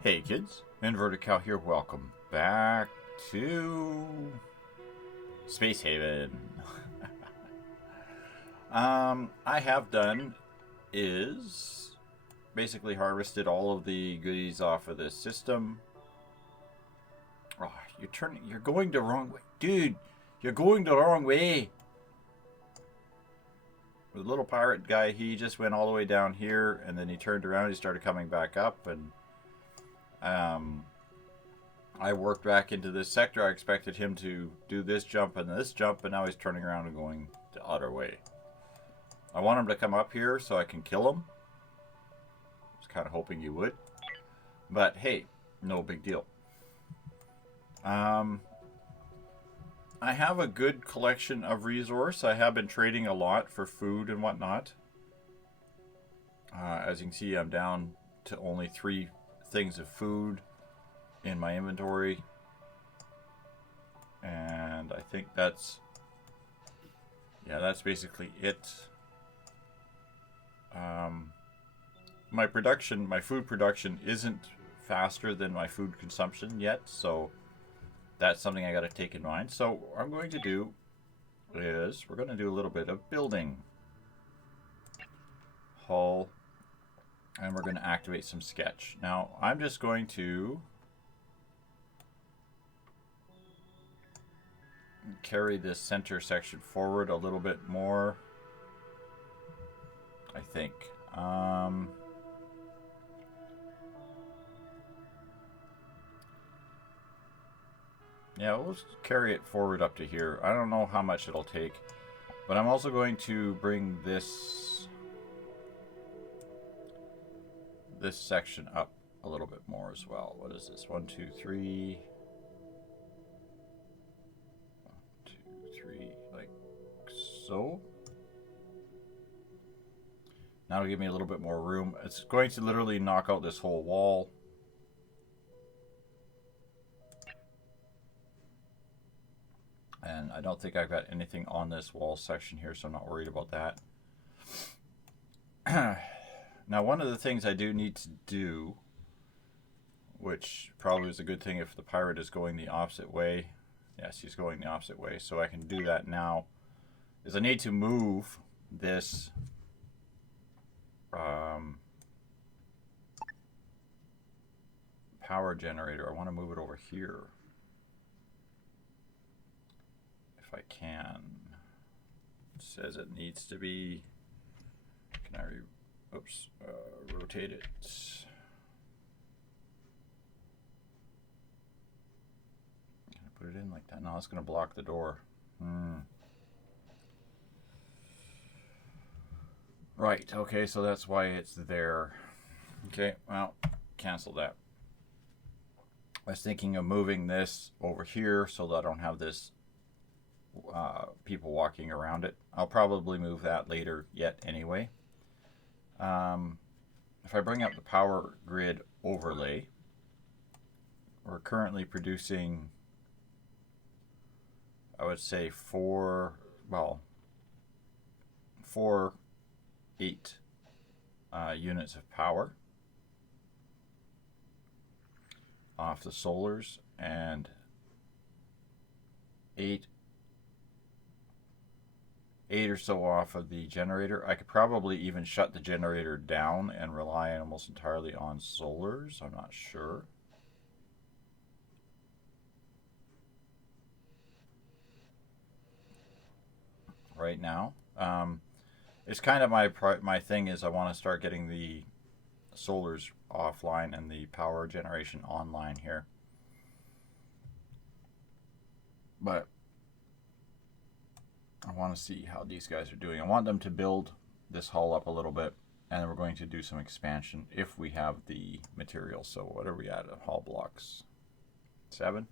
Hey kids, Inverted Cow here. Welcome back to Space Haven. I have done is basically harvested all of the goodies off of this system. Oh, you're going the wrong way. Dude, you're going the wrong way. The little pirate guy, he just went all the way down here and then he turned around, he started coming back up, and I worked back into this sector. I expected him to do this jump and this jump, and now he's turning around and going the other way. I want him to come up here so I can kill him. I was kind of hoping you would. But hey, no big deal. I have a good collection of resource. I have been trading a lot for food and whatnot. As you can see, I'm down to only 3 things of food in my inventory, and I think that's basically it. My food production isn't faster than my food consumption yet, so that's something I got to take in mind. So what I'm going to do is we're going to do a little bit of building. Hull, and we're going to activate some sketch. Now I'm just going to carry this center section forward a little bit more, I think. Yeah, we'll just carry it forward up to here. I don't know how much it'll take, but I'm also going to bring this section up a little bit more as well. What is this? 1, 2, 3. 1, 2, 3, like so. That'll give me a little bit more room. It's going to literally knock out this whole wall. And I don't think I've got anything on this wall section here, so I'm not worried about that. Now, one of the things I do need to do, which probably is a good thing if the pirate is going the opposite way. Yes, he's going the opposite way, so I can do that now, is I need to move this power generator. I want to move it over here if I can. It says it needs to be. Can I rotate it? Can I put it in like that? No, it's going to block the door. Right, okay, so that's why it's there. Okay, well, cancel that. I was thinking of moving this over here so that I don't have this people walking around it. I'll probably move that later yet anyway. If I bring up the power grid overlay, we're currently producing, I would say 8 units of power off the solars, and 8 or so off of the generator. I could probably even shut the generator down and rely almost entirely on solars. I'm not sure. Right now. It's kind of my thing is I want to start getting the solars offline and the power generation online here. But I want to see how these guys are doing. I want them to build this hull up a little bit, and then we're going to do some expansion if we have the material. So what are we at? Hull blocks 7.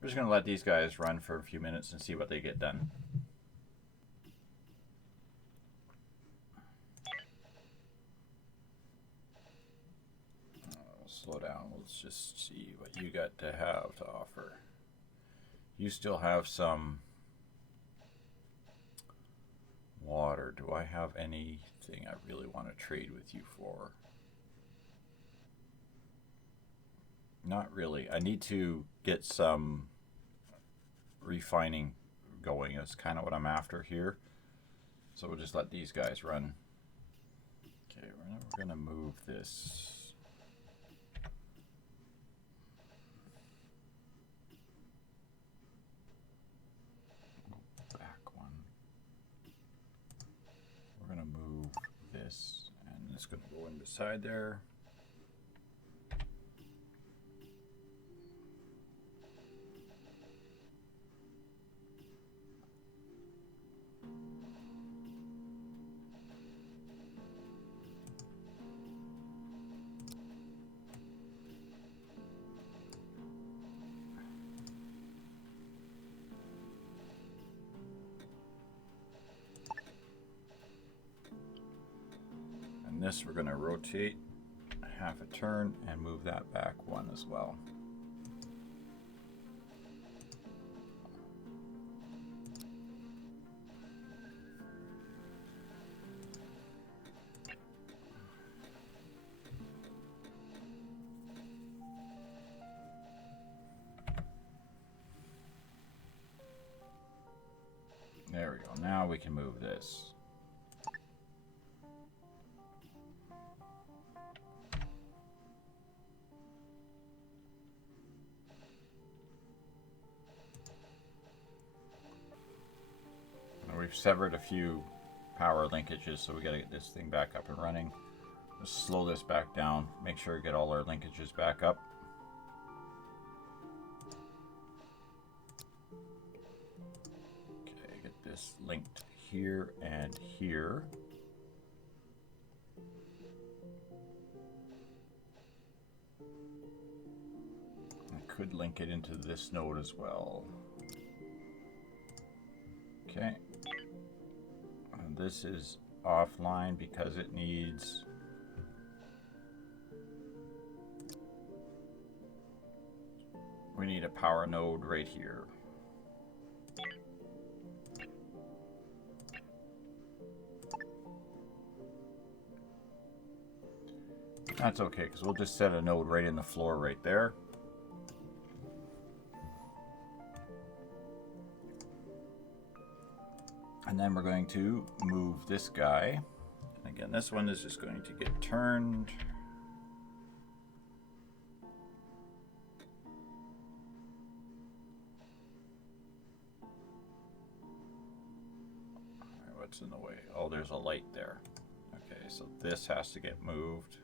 We're just going to let these guys run for a few minutes and see what they get done. Slow down. Let's just see what you got to have to offer. You still have some water. Do I have anything I really want to trade with you for? Not really. I need to get some refining going. That's kind of what I'm after here. So we'll just let these guys run. Okay, we're going to move this. Back one. We're going to move this, and it's going to go in beside there. This we're going to rotate half a turn and move that back one as well. There we go. Now we can move this. We've severed a few power linkages, so we got to get this thing back up and running. Let's slow this back down, make sure we get all our linkages back up. Okay, get this linked here and here. I could link it into this node as well. Okay. This is offline because it needs we need a power node right here. That's okay, because we'll just set a node right in the floor right there. And then we're going to move this guy. And again, this one is just going to get turned. What's in the way? Oh, there's a light there. Okay, so this has to get moved.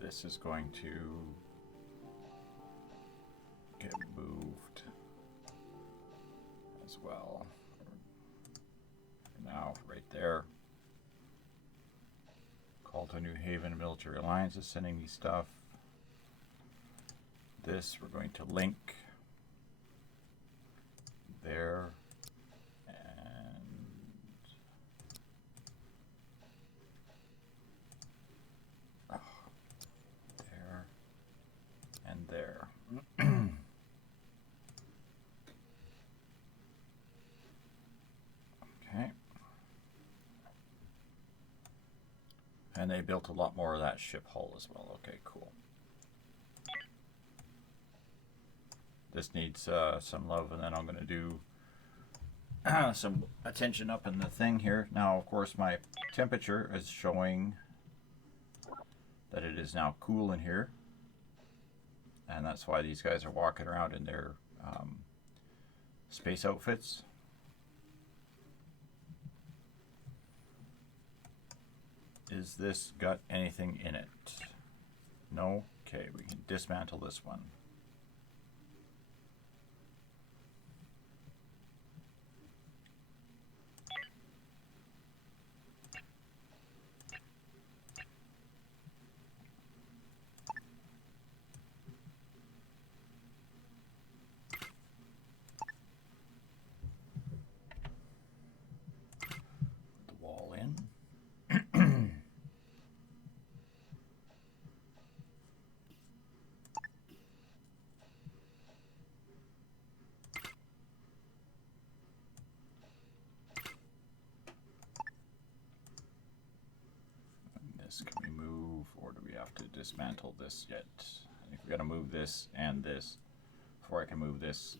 This is going to get moved as well. Now, right there. Call to New Haven Military Alliance is sending me stuff. This we're going to link there. There. Okay. And they built a lot more of that ship hull as well. Okay, cool. This needs some love, and then I'm going to do some attention up in the thing here. Now, of course, my temperature is showing that it is now cool in here. And that's why these guys are walking around in their space outfits. Is this got anything in it? No? Okay, we can dismantle this one. this. Can we move, or do we have to dismantle this yet? I think we got to move this and this before I can move this.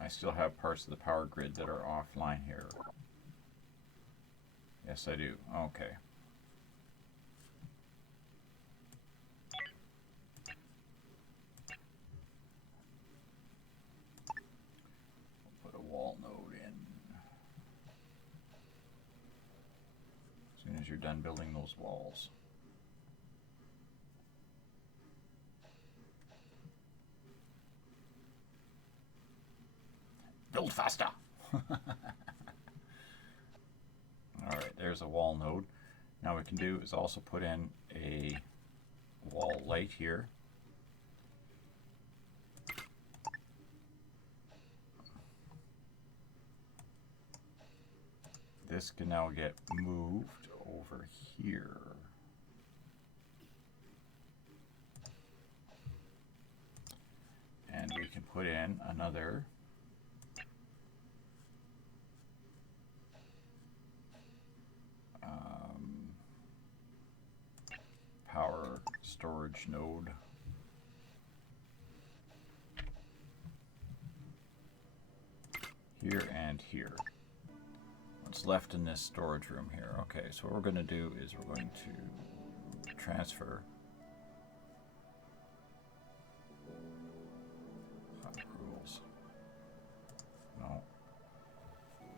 I still have parts of the power grid that are offline here. Yes, I do. Okay. We'll put a wall node in. As soon as you're done building those walls. Build faster! Alright, there's a wall node. Now what we can do is also put in a wall light here. This can now get moved over here. And we can put in another power storage node. Here and here. What's left in this storage room here? Okay, so what we're going to do is we're going to transfer rules. No.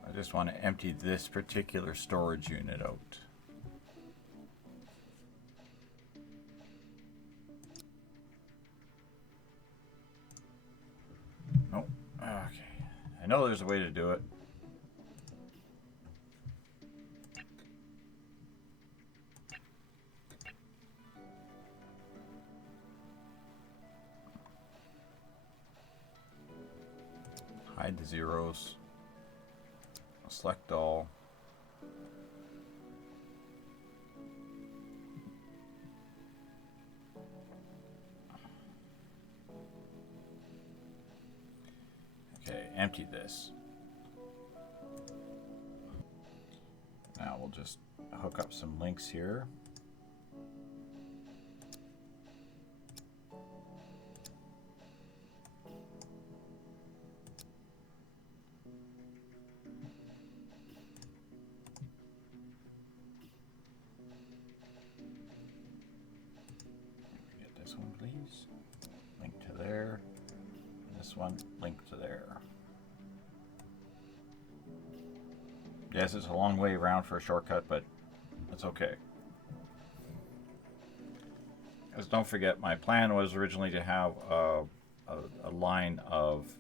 I just want to empty this particular storage unit out. Nope. Okay. I know there's a way to do it. Hide the zeros. Select all. Okay, empty this. Now we'll just hook up some links here. Get this one, please. Link to there. This one, link to there. Yes, it's a long way around for a shortcut, but that's okay. Because don't forget, my plan was originally to have a line of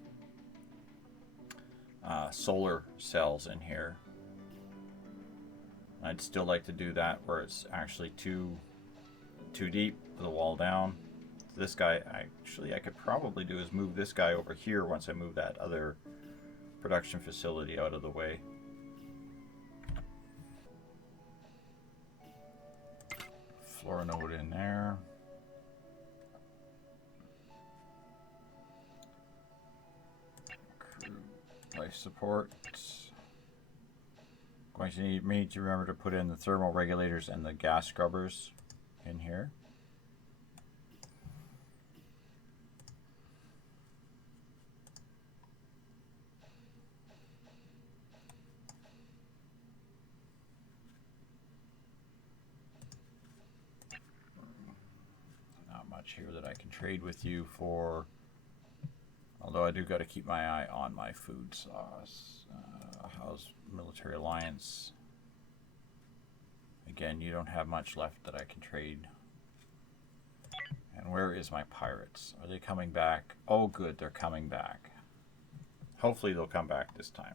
solar cells in here. I'd still like to do that where it's actually too deep with the wall down. This guy, I could probably do is move this guy over here once I move that other production facility out of the way. Floor node in there. Crew life support. Going to need to remember to put in the thermal regulators and the gas scrubbers in here. Here that I can trade with you for, although I do got to keep my eye on my food sauce. How's military alliance? Again, you don't have much left that I can trade. And where is my pirates? Are they coming back? Oh good, they're coming back. Hopefully they'll come back this time.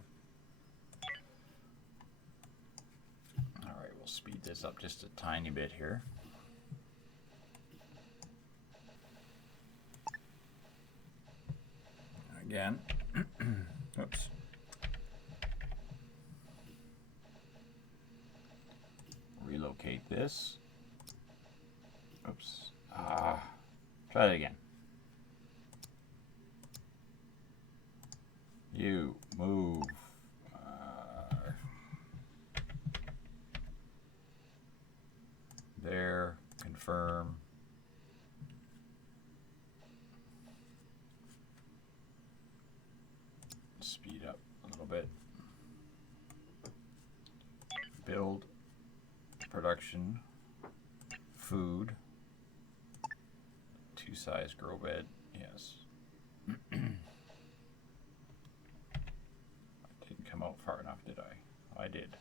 Alright, we'll speed this up just a tiny bit here. Again, oops. Relocate this. Oops. Try that again. You move. There. Confirm. Speed up a little bit. Build. Production. Food. 2-size grow bed. Yes. I didn't come out far enough, did I? I did.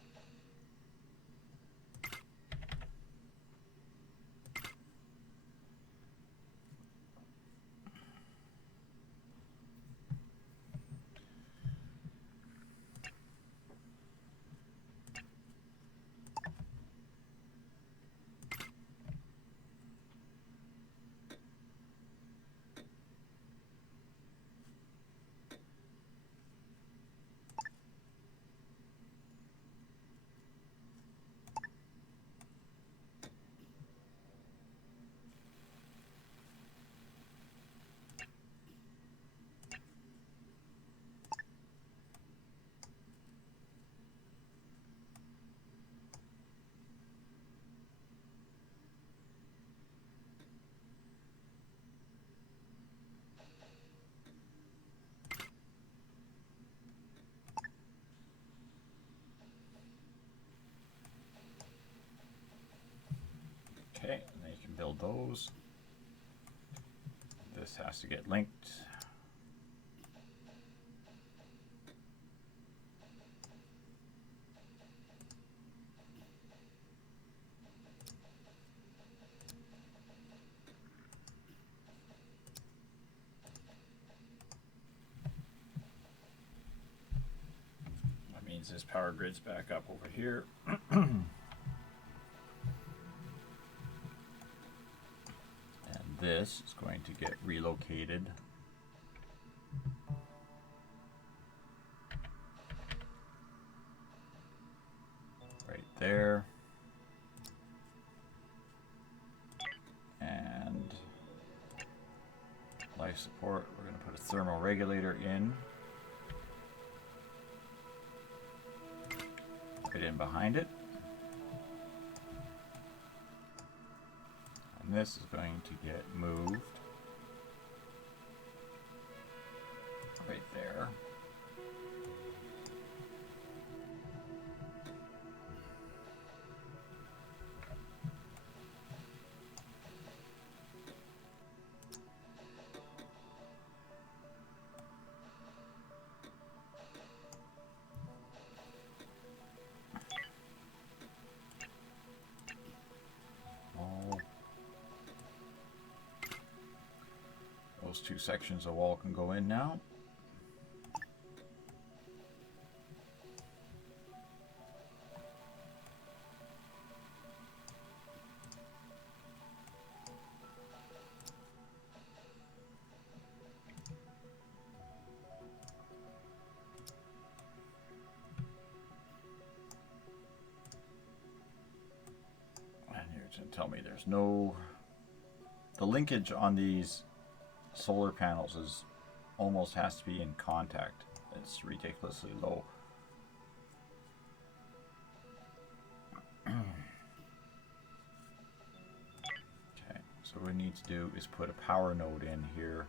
Okay, and then you can build those. This has to get linked. That means this power grid's back up over here. This is going to get relocated right there, and life support, we're going to put a thermal regulator in right in behind it. And this is going to get moved right there. Those two sections of wall can go in now. And here it's going to tell me there's no... The linkage on these solar panels is almost has to be in contact. It's ridiculously low. Okay, so what we need to do is put a power node in here.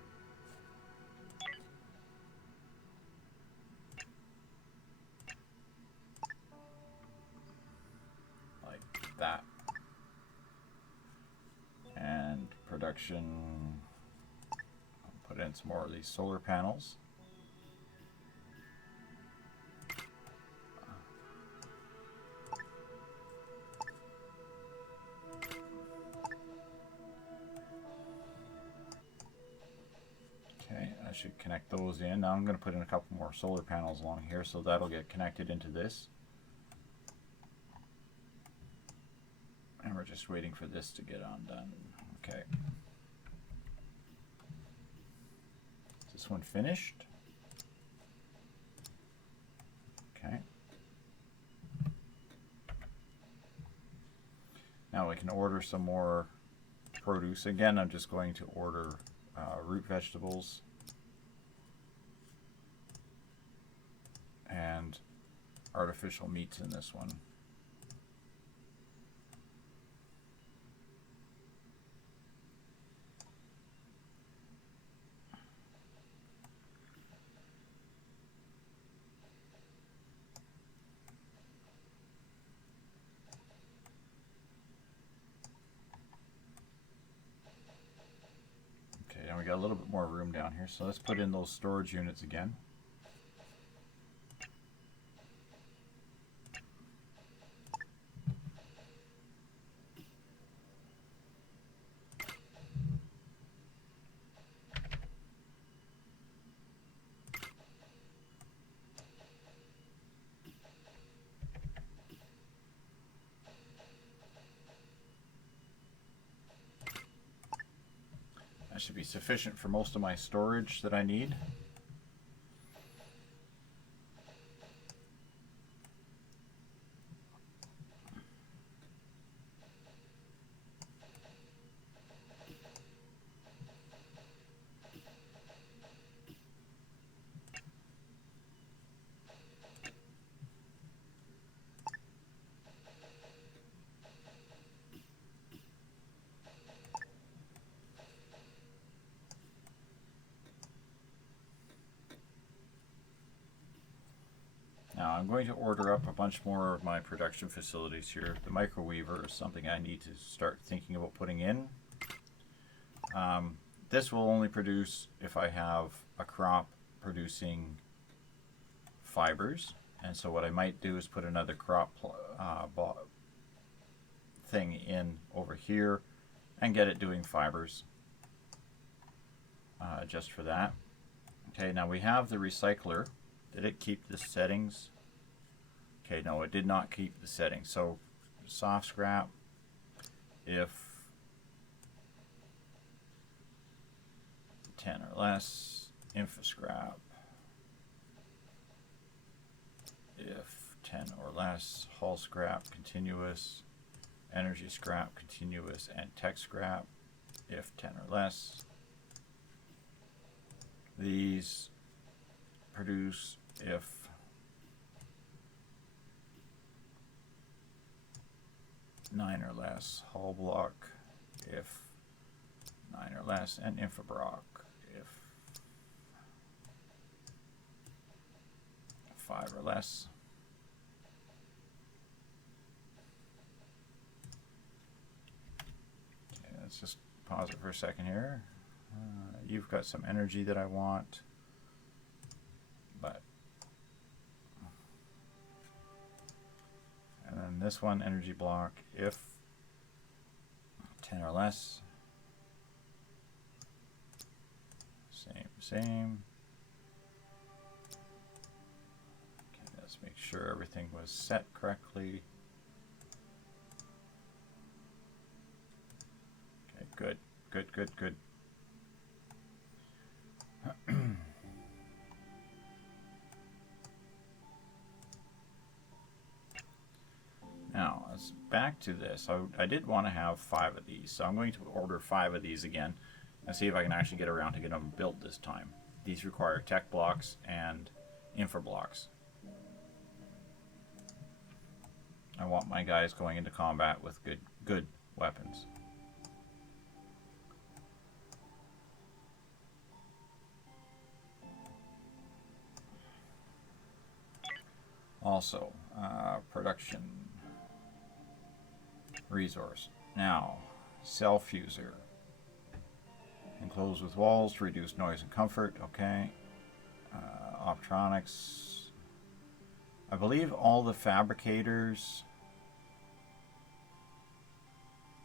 Like that. And production. Put in some more of these solar panels. Okay, I should connect those in. Now I'm going to put in a couple more solar panels along here, so that'll get connected into this. And we're just waiting for this to get undone. Okay. This one finished. Okay. Now we can order some more produce. Again, I'm just going to order root vegetables and artificial meats in this one. Okay, and we got a little bit more room down here, so let's put in those storage units again. That should be sufficient for most of my storage that I need. Now I'm going to order up a bunch more of my production facilities here. The microweaver is something I need to start thinking about putting in. This will only produce if I have a crop producing fibers, and so what I might do is put another crop thing in over here and get it doing fibers just for that. Okay, now we have the recycler. Did it keep the settings? Okay, no, it did not keep the settings. So soft scrap, if 10 or less, infra scrap, if 10 or less, hull scrap, continuous, energy scrap, continuous, and tech scrap, if 10 or less. These produce if nine or less, hull block if 9 or less, and infra block if 5 or less. Okay, let's just pause it for a second here. You've got some energy that I want, but and then this one, energy block if 10 or less. Same. Okay, let's make sure everything was set correctly. Okay, good. Now, let's back to this. I did want to have 5 of these, so I'm going to order 5 of these again and see if I can actually get around to get them built this time. These require tech blocks and infra blocks. I want my guys going into combat with good weapons. Also, production resource. Now, cell fuser. Enclosed with walls to reduce noise and comfort. Okay. Optronics. I believe all the fabricators.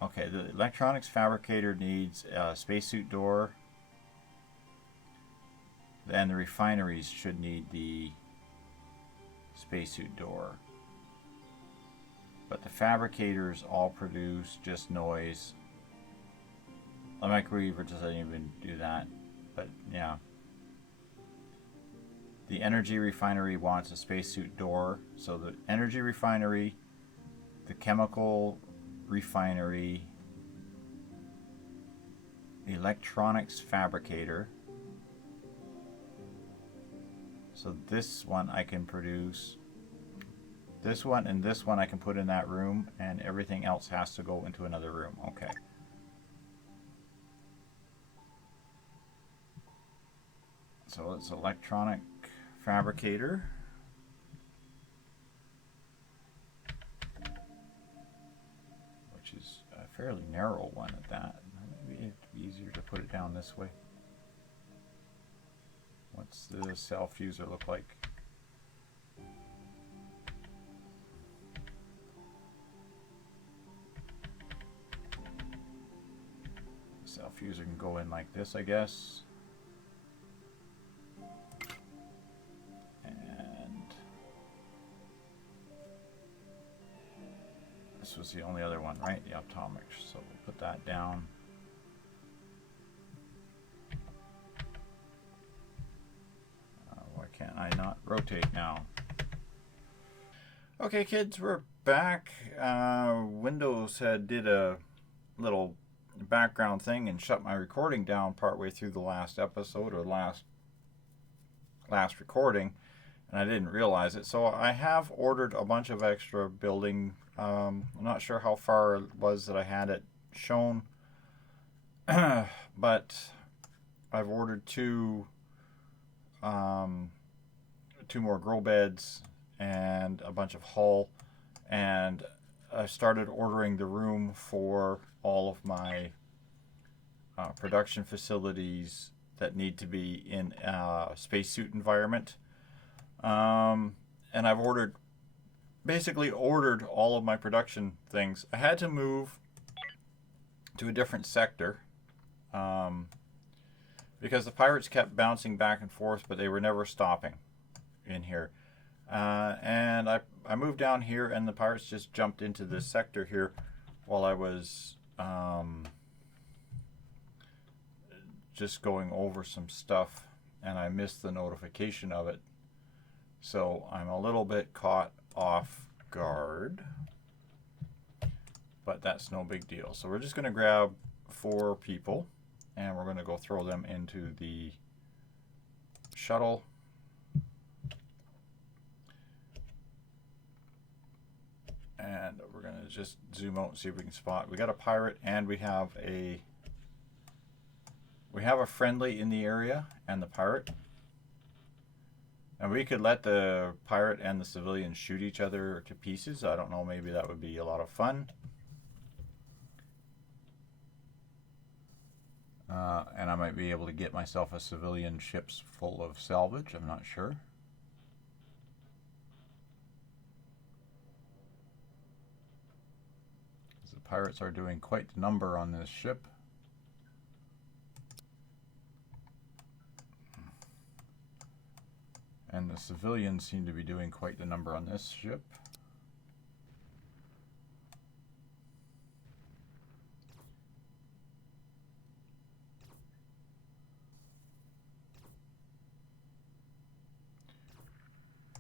Okay, the electronics fabricator needs a spacesuit door. Then the refineries should need the spacesuit door. But the fabricators all produce just noise. The microweaver doesn't even do that. But yeah. The energy refinery wants a spacesuit door. So the energy refinery, the chemical refinery, electronics fabricator. So this one I can produce. This one and this one I can put in that room, and everything else has to go into another room. Okay. So it's electronic fabricator. Which is a fairly narrow one at that. Maybe it'd be easier to put it down this way. What's the cell fuser look like? Cell fuser can go in like this, I guess. And this was the only other one, right? The optomics. So we'll put that down. Why can't I not rotate now? Okay, kids, we're back. Windows did a little background thing and shut my recording down partway through the last episode, or last recording, and I didn't realize it. So I have ordered a bunch of extra building. I'm not sure how far it was that I had it shown, but I've ordered two more grow beds and a bunch of hull, and I started ordering the room for all of my production facilities that need to be in a spacesuit environment. And I've basically ordered all of my production things. I had to move to a different sector because the pirates kept bouncing back and forth, but they were never stopping in here. And I moved down here, and the pirates just jumped into this sector here while I was just going over some stuff, and I missed the notification of it. So I'm a little bit caught off guard, but that's no big deal. So we're just going to grab 4 people, and we're going to go throw them into the shuttle. And we're going to just zoom out and see if we can spot. We got a pirate, and we have a friendly in the area, and the pirate. And we could let the pirate and the civilian shoot each other to pieces. I don't know, maybe that would be a lot of fun. And I might be able to get myself a civilian ship's full of salvage. I'm not sure. The pirates are doing quite the number on this ship. And the civilians seem to be doing quite the number on this ship.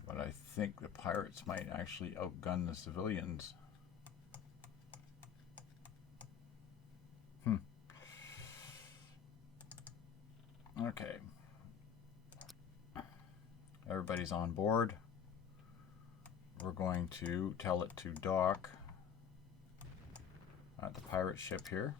But I think the pirates might actually outgun the civilians. Okay. Everybody's on board. We're going to tell it to dock at the pirate ship here.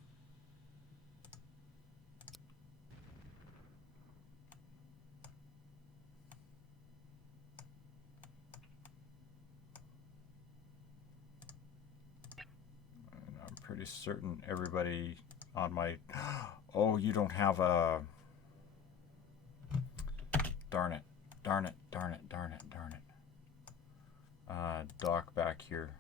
And I'm pretty certain everybody on my... Oh, you don't have a... Darn it. Darn it, darn it, darn it, darn it. Dock back here.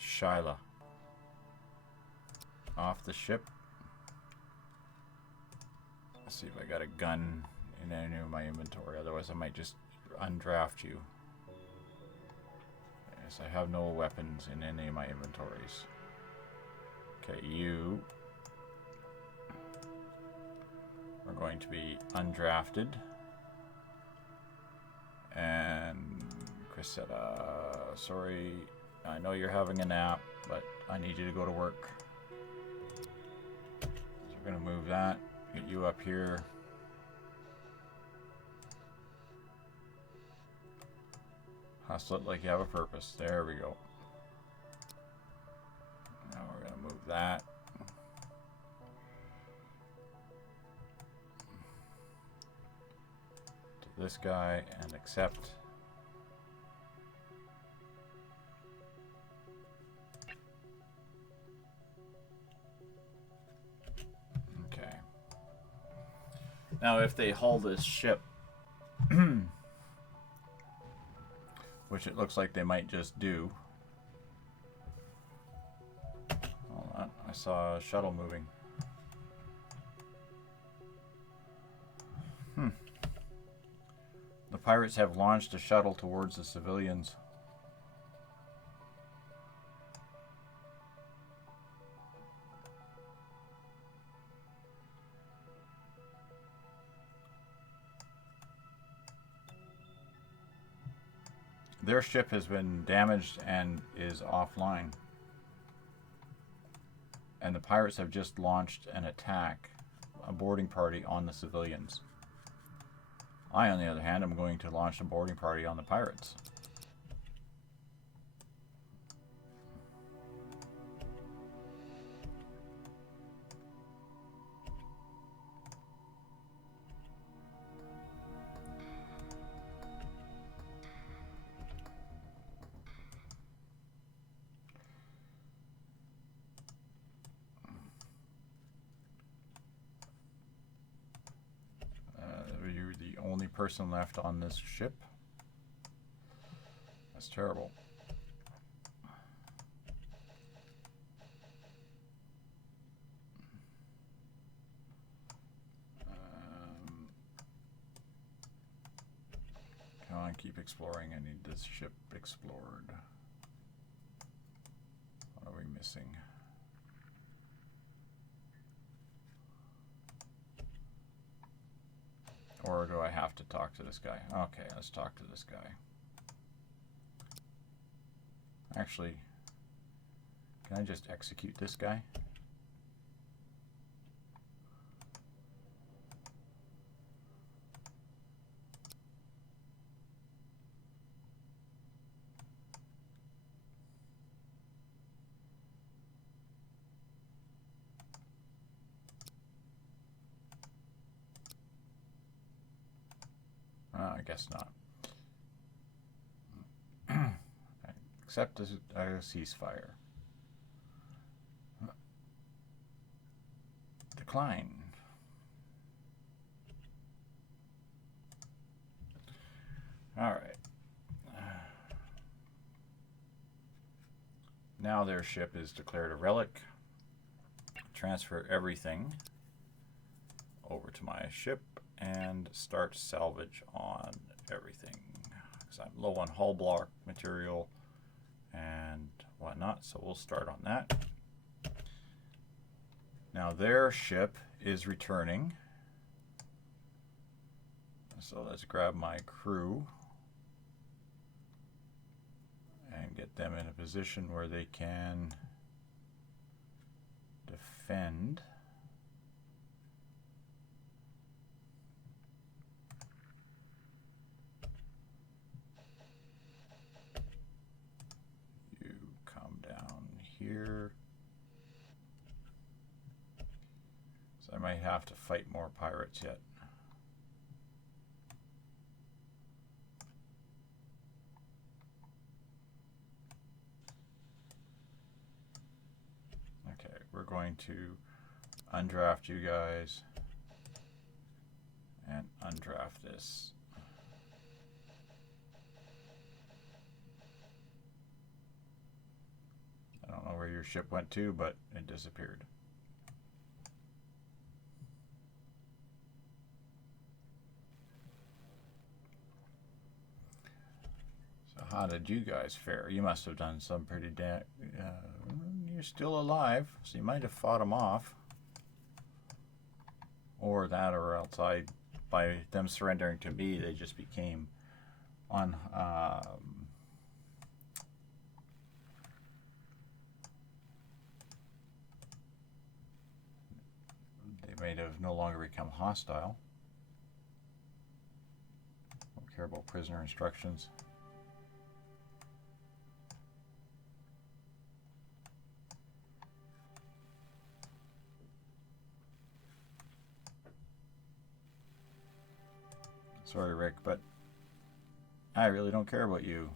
Shyla. Off the ship. Let's see if I got a gun in any of my inventory. Otherwise, I might just undraft you. Yes, I have no weapons in any of my inventories. Okay, you are are going to be undrafted. And Chris said, sorry, I know you're having a nap, but I need you to go to work. So we're going to move that, get you up here. Hustle it like you have a purpose. There we go. Now we're going to move that. To this guy and accept. Okay. Now if they haul this ship, which it looks like they might just do. Hold on, I saw a shuttle moving. The pirates have launched a shuttle towards the civilians. Their ship has been damaged and is offline. And the pirates have just launched an attack, a boarding party on the civilians. I, on the other hand, am going to launch a boarding party on the pirates. You're the only person left on this ship. That's terrible. Come on, keep exploring. I need this ship explored. What are we missing? Or do I have to talk to this guy? Okay, let's talk to this guy. Actually, can I just execute this guy? I guess not. Accept a ceasefire. Decline. All right. Now their ship is declared a relic. Transfer everything over to my ship and start salvage on everything, because I'm low on hull block material and whatnot, so we'll start on that. Now their ship is returning, so let's grab my crew and get them in a position where they can defend. Here. So I might have to fight more pirates yet. Okay, we're going to undraft you guys and undraft this. I don't know where your ship went to, but it disappeared. So how did you guys fare? You must have done some pretty you're still alive, so you might have fought them off. or that, or outside. By them surrendering to me, they just became on. They may have no longer become hostile. Don't care about prisoner instructions. Sorry, Rick, but I really don't care about you.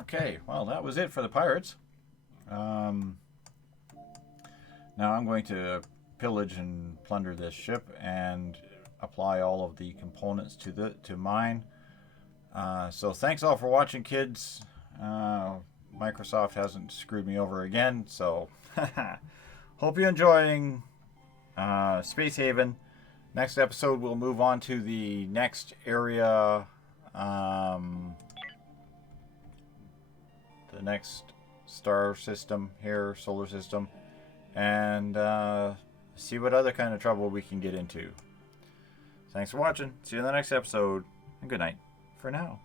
Okay, well, that was it for the pirates. Now I'm going to pillage and plunder this ship and apply all of the components to mine. So thanks all for watching, kids. Microsoft hasn't screwed me over again, so hope you're enjoying Space Haven. Next episode we'll move on to the next area, the next star system here, solar system, and see what other kind of trouble we can get into. Thanks for watching. See you in the next episode, and good night for now.